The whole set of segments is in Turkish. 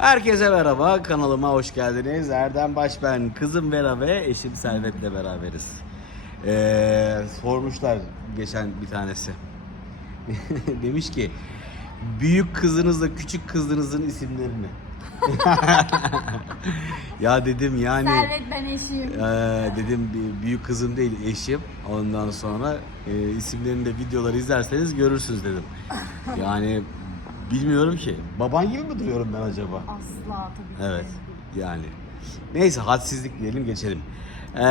Herkese merhaba, kanalıma hoş geldiniz. Erdem Baş ben, kızım Vera ve eşim Servet'le beraberiz. Ee, sormuşlar geçen bir tanesi. Demiş ki, büyük kızınızla küçük kızınızın isimlerini. ya dedim yani... Servet ben eşiyim. Ee, dedim "bir- büyük kızım değil eşim. Ondan sonra e, isimlerini de videoları izlerseniz görürsünüz dedim. Yani bilmiyorum ki. Baban gibi mi duruyorum ben acaba? Asla tabii ki. Evet. Yani. Neyse hadsizlik diyelim geçelim. Ee,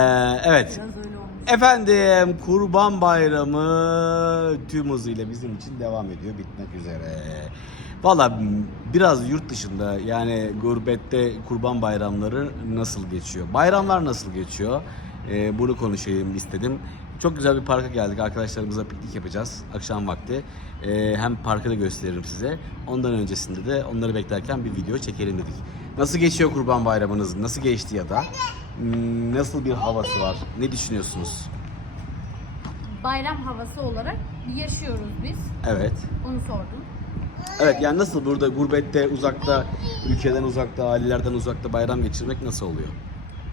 evet. Biraz öyle olmuş. Efendim Kurban Bayramı tüm hızıyla bizim için devam ediyor bitmek üzere. Valla biraz yurt dışında yani gurbette kurban bayramları nasıl geçiyor? Bayramlar nasıl geçiyor? Ee, bunu konuşayım istedim. Çok güzel bir parka geldik. Arkadaşlarımızla piknik yapacağız akşam vakti. Ee, hem parkı da gösteririm size. Ondan öncesinde de onları beklerken bir video çekelim dedik. Nasıl geçiyor kurban bayramınız? Nasıl geçti ya da? Hmm, Nasıl bir havası var? Ne düşünüyorsunuz? Bayram havası olarak yaşıyoruz biz. Evet. Onu sordum. Evet yani nasıl burada gurbette, uzakta, ülkeden uzakta, ailelerden uzakta bayram geçirmek nasıl oluyor?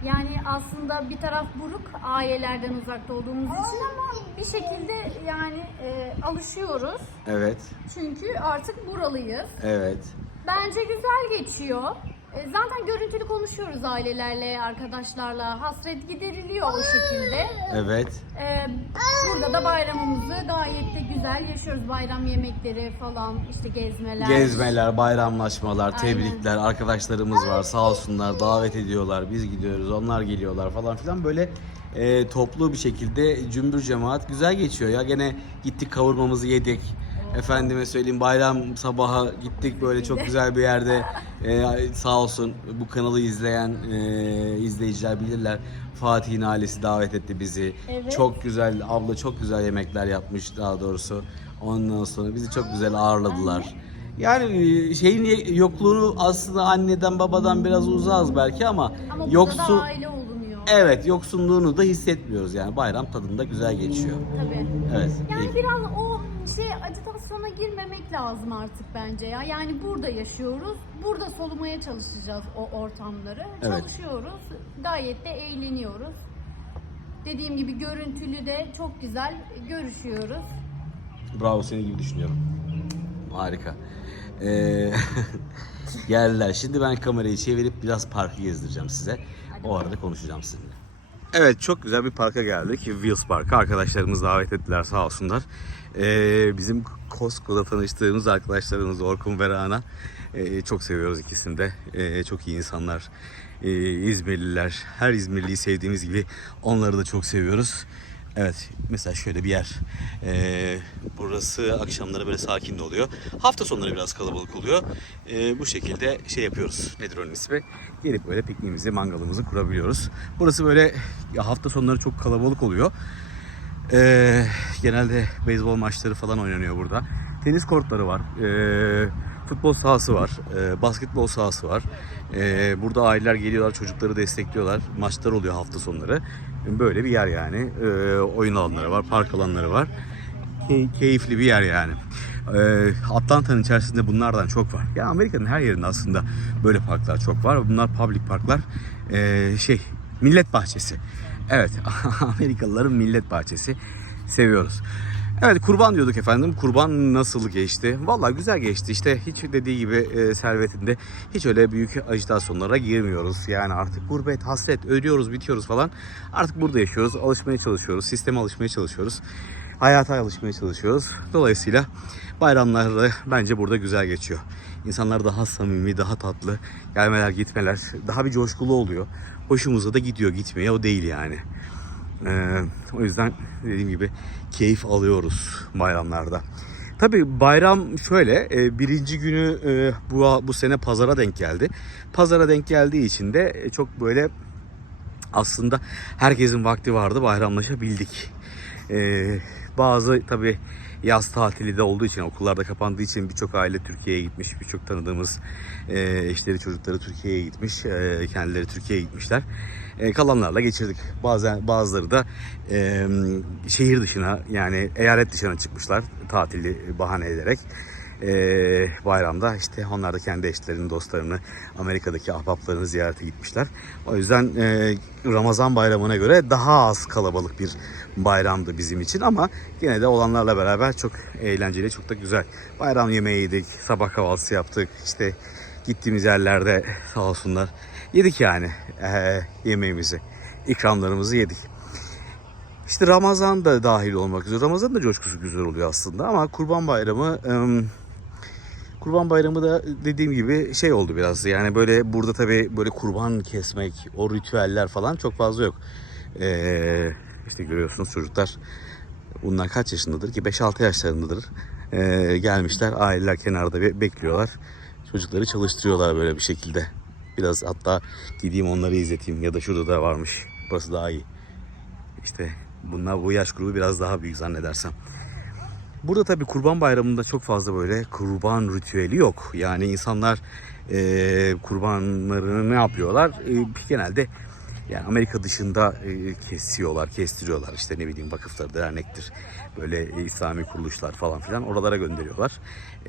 Yani aslında bir taraf buruk ailelerden uzakta olduğumuz için ama bir şekilde yani e, alışıyoruz. Evet, Çünkü artık buralıyız. evet. Bence güzel geçiyor. E, Zaten görüntülü konuşuyoruz ailelerle, arkadaşlarla. Hasret gideriliyor o şekilde. Evet. Ee, burada da bayramımızı gayet de güzel yaşıyoruz. Bayram yemekleri falan, işte gezmeler. Gezmeler, bayramlaşmalar, tebrikler, arkadaşlarımız var sağ olsunlar davet ediyorlar, biz gidiyoruz, onlar geliyorlar falan filan böyle e, toplu bir şekilde cümbür cemaat güzel geçiyor ya. Gene gittik kavurmamızı yedik. Efendime söyleyeyim bayram sabaha gittik böyle çok güzel bir yerde e, sağ olsun bu kanalı izleyen e, izleyiciler bilirler. Fatih'in ailesi davet etti bizi. Evet. Çok güzel abla çok güzel yemekler yapmış daha doğrusu. Ondan sonra bizi çok güzel ağırladılar. Yani e, şeyin yokluğunu aslında anneden babadan biraz uzağız belki ama, Ama burada yoksul da aile. Evet yoksunluğunu da hissetmiyoruz yani bayram tadında güzel geçiyor. Tabii. Evet. Yani iyi. biraz o şey acitasyona girmemek lazım artık bence ya. Yani burada yaşıyoruz. Burada solumaya çalışacağız o ortamları. Evet. Çalışıyoruz. Gayet de eğleniyoruz. Dediğim gibi görüntülü de çok güzel görüşüyoruz. Bravo seni gibi düşünüyorum. Harika. Ee, geldiler. Şimdi ben kamerayı çevirip biraz parkı gezdireceğim size. O arada konuşacağım sizinle. Evet çok güzel bir parka geldik. Wheels Park'a. Arkadaşlarımız davet ettiler sağ olsunlar. Ee, bizim Costco'da tanıştığımız arkadaşlarımız Orkun ve Rana. Ee, çok seviyoruz ikisini de. Ee, çok iyi insanlar. Ee, İzmirliler. Her İzmirliyi sevdiğimiz gibi onları da çok seviyoruz. Evet mesela şöyle bir yer. Ee, burası akşamları böyle sakin oluyor. Hafta sonları biraz kalabalık oluyor. Ee, bu şekilde şey yapıyoruz. Nedir onun ismi? Gelip böyle pikniğimizi, mangalımızı kurabiliyoruz. Burası böyle hafta sonları çok kalabalık oluyor. Ee, genelde beyzbol maçları falan oynanıyor burada. Tenis kortları var. Ee, futbol sahası var. Ee, basketbol sahası var. Ee, burada aileler geliyorlar, çocukları destekliyorlar. Maçlar oluyor hafta sonları. Böyle bir yer yani. Ee, oyun alanları var, park alanları var. Key- keyifli bir yer yani. Ee, Atlanta'nın içerisinde bunlardan çok var. Ya Amerika'nın her yerinde aslında böyle parklar çok var. Bunlar public parklar. Ee, şey, millet bahçesi. Evet, Amerikalıların millet bahçesi. Seviyoruz. Evet kurban diyorduk efendim. Kurban nasıl geçti? Vallahi güzel geçti. İşte hiç dediği gibi e, servetinde hiç öyle büyük ajitasyonlara girmiyoruz. Yani artık gurbet, hasret, ölüyoruz, bitiyoruz falan. Artık burada yaşıyoruz. Alışmaya çalışıyoruz. Sisteme alışmaya çalışıyoruz. Hayata alışmaya çalışıyoruz. Dolayısıyla bayramlar da bence burada güzel geçiyor. İnsanlar daha samimi, daha tatlı. Gelmeler, gitmeler daha bir coşkulu oluyor. Hoşumuza da gidiyor, gitmeye o değil yani. Ee, o yüzden dediğim gibi keyif alıyoruz bayramlarda. Tabi bayram şöyle e, birinci günü e, bu bu sene pazara denk geldi. Pazara denk geldiği için de e, çok böyle aslında herkesin vakti vardı bayramlaşabildik. Ee, bazı tabi yaz tatili de olduğu için okullarda kapandığı için birçok aile Türkiye'ye gitmiş. Birçok tanıdığımız e, eşleri çocukları Türkiye'ye gitmiş. E, kendileri Türkiye'ye gitmişler. E, kalanlarla geçirdik. Bazen bazıları da e, şehir dışına yani eyalet dışına çıkmışlar tatili bahane ederek. Ee, bayramda işte onlar da kendi eşlerini, dostlarını, Amerika'daki ahbaplarını ziyarete gitmişler. O yüzden e, Ramazan bayramına göre daha az kalabalık bir bayramdı bizim için ama yine de olanlarla beraber çok eğlenceli, çok da güzel. Bayram yemeği yedik, sabah kahvaltısı yaptık, işte gittiğimiz yerlerde sağ olsunlar yedik yani e, yemeğimizi, ikramlarımızı yedik. İşte Ramazan da dahil olmak üzere. Ramazan da coşkusu güzel oluyor aslında ama Kurban Bayramı Kurban Bayramı da dediğim gibi şey oldu biraz. Yani böyle burada tabii böyle kurban kesmek, o ritüeller falan çok fazla yok. Ee, işte görüyorsunuz çocuklar bunlar kaç yaşındadır ki 5-6 yaşlarındadır. Ee, gelmişler aileler kenarda be- bekliyorlar. Çocukları çalıştırıyorlar böyle bir şekilde. Biraz hatta gideyim onları izleteyim ya da şurada da varmış. Burası daha iyi. İşte bunlar bu yaş grubu biraz daha büyük zannedersem. Burada tabii Kurban Bayramı'nda çok fazla böyle kurban ritüeli yok. Yani insanlar e, kurbanlarını ne yapıyorlar? E, genelde yani Amerika dışında e, kesiyorlar, kestiriyorlar. İşte ne bileyim vakıflar, dernektir. Böyle İslami kuruluşlar falan filan oralara gönderiyorlar.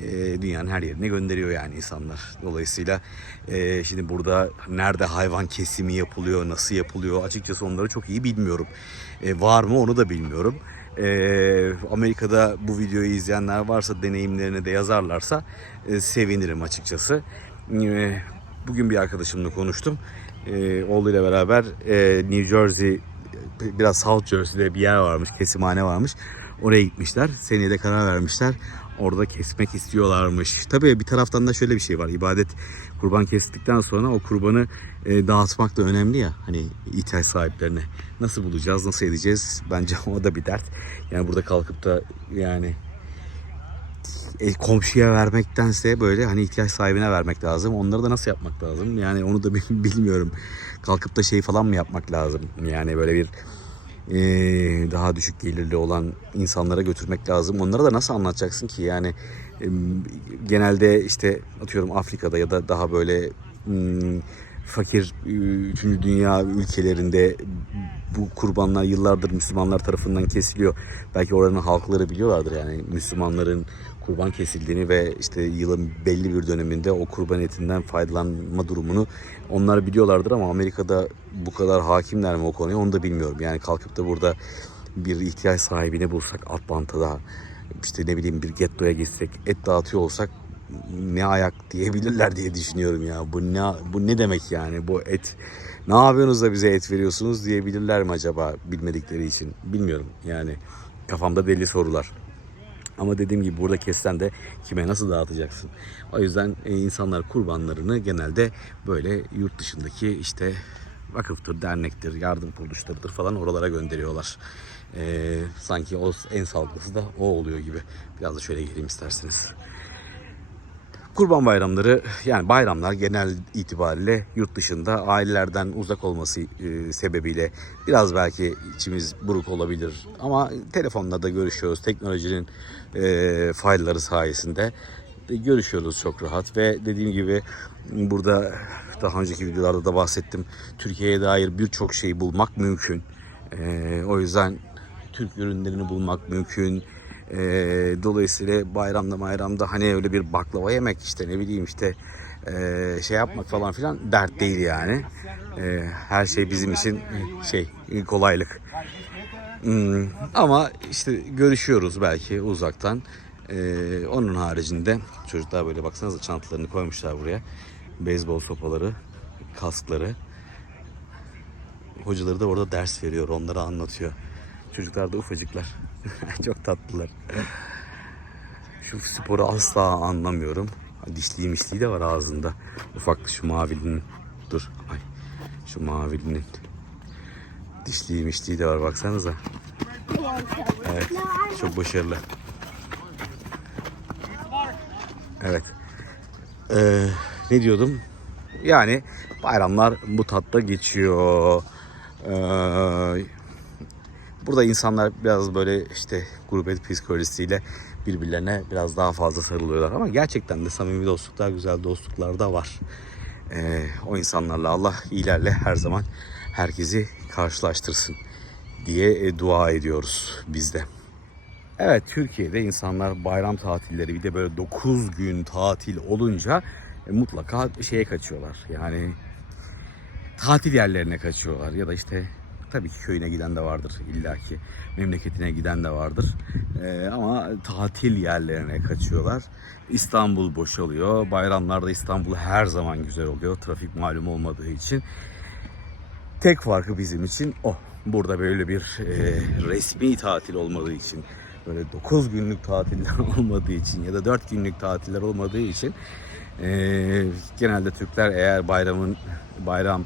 E, dünyanın her yerine gönderiyor yani insanlar. Dolayısıyla e, şimdi burada nerede hayvan kesimi yapılıyor, nasıl yapılıyor açıkçası onları çok iyi bilmiyorum. E, var mı onu da bilmiyorum. Ee, Amerika'da bu videoyu izleyenler varsa deneyimlerini de yazarlarsa e, sevinirim açıkçası. Ee, bugün bir arkadaşımla konuştum. Ee, oğluyla beraber e, New Jersey biraz South Jersey'de bir yer varmış, kesimhane varmış. Oraya gitmişler. Seneye de karar vermişler. Orada kesmek istiyorlarmış. Tabii bir taraftan da şöyle bir şey var. İbadet kurban kestikten sonra o kurbanı e, dağıtmak da önemli ya. Hani ihtiyaç sahiplerine. Nasıl bulacağız, nasıl edeceğiz? Bence o da bir dert. Yani burada kalkıp da yani e, komşuya vermektense böyle hani ihtiyaç sahibine vermek lazım. Onları da nasıl yapmak lazım? Yani onu da bil- bilmiyorum. Kalkıp da şey falan mı yapmak lazım? Yani böyle bir daha düşük gelirli olan insanlara götürmek lazım. Onlara da nasıl anlatacaksın ki? Yani genelde işte atıyorum Afrika'da ya da daha böyle mm, fakir e, üçüncü dünya ülkelerinde bu kurbanlar yıllardır Müslümanlar tarafından kesiliyor. Belki oranın halkları biliyorlardır yani Müslümanların kurban kesildiğini ve işte yılın belli bir döneminde o kurban etinden faydalanma durumunu onlar biliyorlardır ama Amerika'da bu kadar hakimler mi o konuya onu da bilmiyorum. Yani kalkıp da burada bir ihtiyaç sahibini bulsak Atlanta'da işte ne bileyim bir gettoya gitsek et dağıtıyor olsak ne ayak diyebilirler diye düşünüyorum ya. Bu ne bu ne demek yani bu et ne yapıyorsunuz da bize et veriyorsunuz diyebilirler mi acaba bilmedikleri için bilmiyorum yani kafamda deli sorular. Ama dediğim gibi burada kessen de kime nasıl dağıtacaksın? O yüzden e, insanlar kurbanlarını genelde böyle yurt dışındaki işte vakıftır, dernektir, yardım kuruluşlarıdır falan oralara gönderiyorlar. E, sanki o en sağlıklısı da o oluyor gibi. Biraz da şöyle geleyim isterseniz. Kurban bayramları yani bayramlar genel itibariyle yurt dışında ailelerden uzak olması e, sebebiyle biraz belki içimiz buruk olabilir. Ama telefonla da görüşüyoruz. Teknolojinin e, faydaları sayesinde de görüşüyoruz çok rahat ve dediğim gibi burada daha önceki videolarda da bahsettim. Türkiye'ye dair birçok şeyi bulmak mümkün. E, o yüzden Türk ürünlerini bulmak mümkün. Ee, dolayısıyla bayramda bayramda hani öyle bir baklava yemek işte ne bileyim işte ee, şey yapmak falan filan dert değil yani. Ee, her şey bizim için şey kolaylık. Hmm, ama işte görüşüyoruz belki uzaktan. Ee, onun haricinde çocuklar böyle baksanıza çantalarını koymuşlar buraya. Beyzbol sopaları, kaskları. Hocaları da orada ders veriyor, onlara anlatıyor. Çocuklar da ufacıklar. Çok tatlılar. Şu sporu asla anlamıyorum. Dişliği mişliği de var ağzında. Ufak şu mavilinin. Dur. Ay. Şu mavilinin. Dişliği mişliği de var baksanıza. Evet. Çok başarılı. Evet. Ee, ne diyordum? Yani bayramlar bu tatta geçiyor. Ee, Burada insanlar biraz böyle işte gurbet psikolojisiyle birbirlerine biraz daha fazla sarılıyorlar. Ama gerçekten de samimi dostluklar, güzel dostluklar da var. Ee, o insanlarla Allah iyilerle her zaman herkesi karşılaştırsın diye e, dua ediyoruz biz de. Evet Türkiye'de insanlar bayram tatilleri bir de böyle 9 gün tatil olunca e, mutlaka şeye kaçıyorlar. Yani tatil yerlerine kaçıyorlar ya da işte tabii ki köyüne giden de vardır illaki memleketine giden de vardır. Ee, ama tatil yerlerine kaçıyorlar. İstanbul boşalıyor. Bayramlarda İstanbul her zaman güzel oluyor trafik malum olmadığı için. Tek farkı bizim için o. Burada böyle bir e, resmi tatil olmadığı için böyle 9 günlük tatiller olmadığı için ya da 4 günlük tatiller olmadığı için e, genelde Türkler eğer bayramın bayram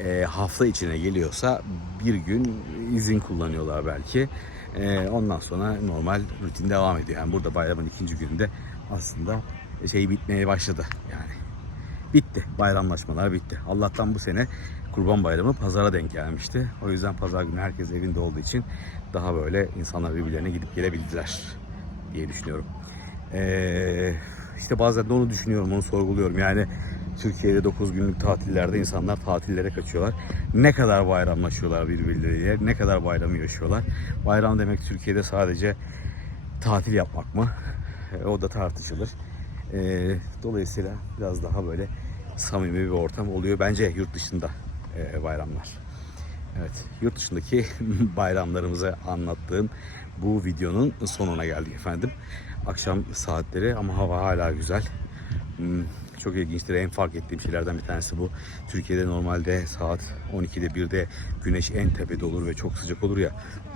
e, hafta içine geliyorsa bir gün izin kullanıyorlar belki. E, ondan sonra normal rutin devam ediyor. Yani burada bayramın ikinci gününde aslında şey bitmeye başladı yani. Bitti. Bayramlaşmalar bitti. Allah'tan bu sene Kurban Bayramı pazara denk gelmişti. O yüzden pazar günü herkes evinde olduğu için daha böyle insanlar birbirlerine gidip gelebildiler diye düşünüyorum. Ee, işte bazen de onu düşünüyorum, onu sorguluyorum. Yani Türkiye'de 9 günlük tatillerde insanlar tatillere kaçıyorlar. Ne kadar bayramlaşıyorlar birbirleriyle, ne kadar bayramı yaşıyorlar. Bayram demek Türkiye'de sadece tatil yapmak mı? E, O da tartışılır. E, dolayısıyla biraz daha böyle samimi bir ortam oluyor bence yurt dışında e, bayramlar. Evet, yurt dışındaki bayramlarımızı anlattığım bu videonun sonuna geldik efendim. Akşam saatleri ama hava hala güzel. Çok ilginçtir. En fark ettiğim şeylerden bir tanesi bu. Türkiye'de normalde saat 12'de 1'de güneş en tepede olur ve çok sıcak olur ya.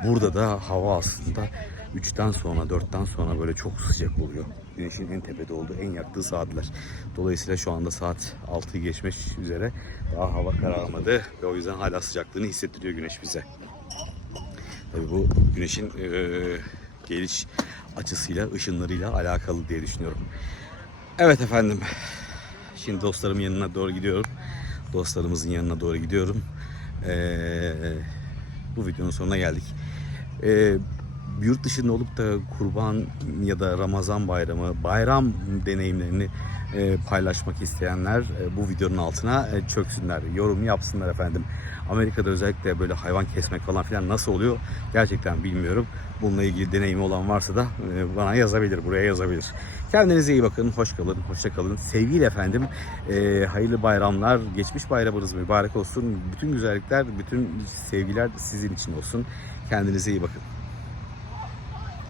Burada da hava aslında 3'ten sonra 4'ten sonra böyle çok sıcak oluyor. Güneşin en tepede olduğu, en yaktığı saatler. Dolayısıyla şu anda saat 6'yı geçmek üzere. Daha hava kararmadı ve o yüzden hala sıcaklığını hissettiriyor güneş bize. Tabii bu güneşin eee, geliş açısıyla, ışınlarıyla alakalı diye düşünüyorum. Evet efendim. Şimdi dostlarımın yanına doğru gidiyorum. Dostlarımızın yanına doğru gidiyorum. Eee, bu videonun sonuna geldik. Eee, yurt dışında olup da kurban ya da Ramazan bayramı, bayram deneyimlerini e, paylaşmak isteyenler e, bu videonun altına e, çöksünler, yorum yapsınlar efendim. Amerika'da özellikle böyle hayvan kesmek falan filan nasıl oluyor gerçekten bilmiyorum. Bununla ilgili deneyimi olan varsa da e, bana yazabilir, buraya yazabilir. Kendinize iyi bakın, hoş kalın, hoşça kalın. Sevgiyle efendim, e, hayırlı bayramlar, geçmiş bayramınız mübarek olsun. Bütün güzellikler, bütün sevgiler sizin için olsun. Kendinize iyi bakın.